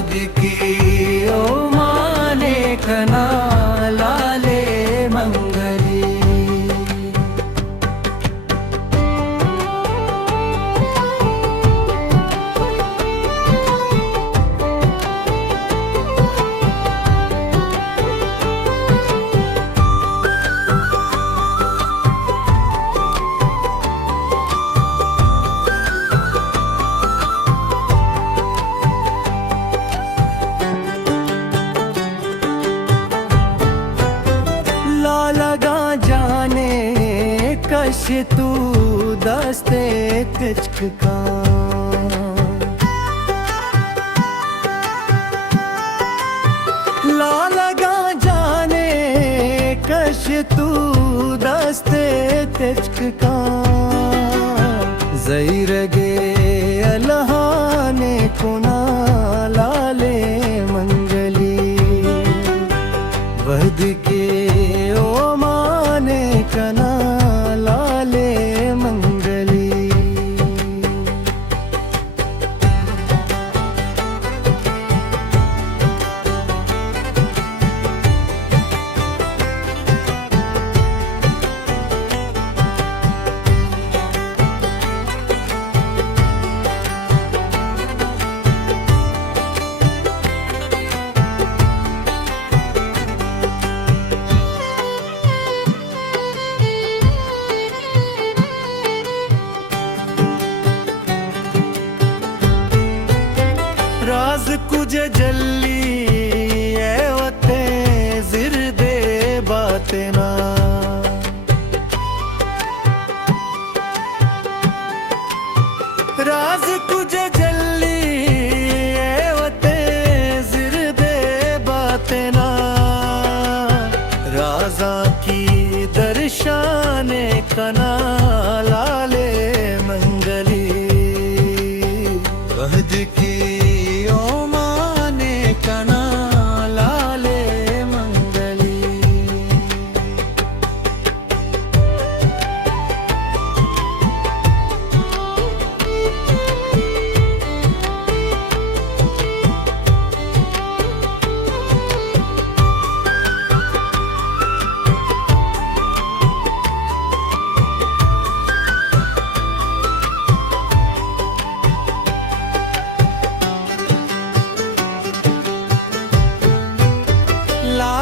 वहद की ओ माने कना लाले मंगली। लगा जाने कश तू दस्ते तिचक का, लगा जाने कश तू दस्ते तिचक का। ज़ैरगे अलहाने कुना लाले मंगली। वहद के ओ माने कना लाले मंगली। राज कुछ जल्ली ए वते जिरदे बातें ना। राज कुछ जल्ली ए वते जिरदे बातें ना। राजा की दर्शाने कना लाले मंगली। वहद की कना लाले मंगली।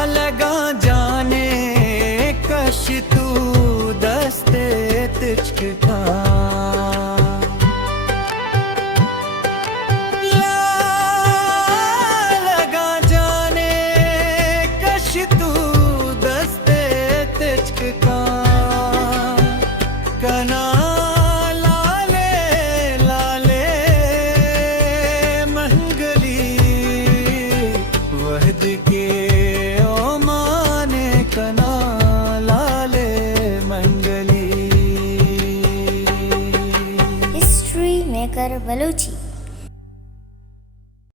लगा जाने कश तू दस्ते तिचक का। लगा जाने कश तू दस्ते तिचक का। कना लाले लाले मंगली। वहद के कना लाले मंगली। History maker Balochi.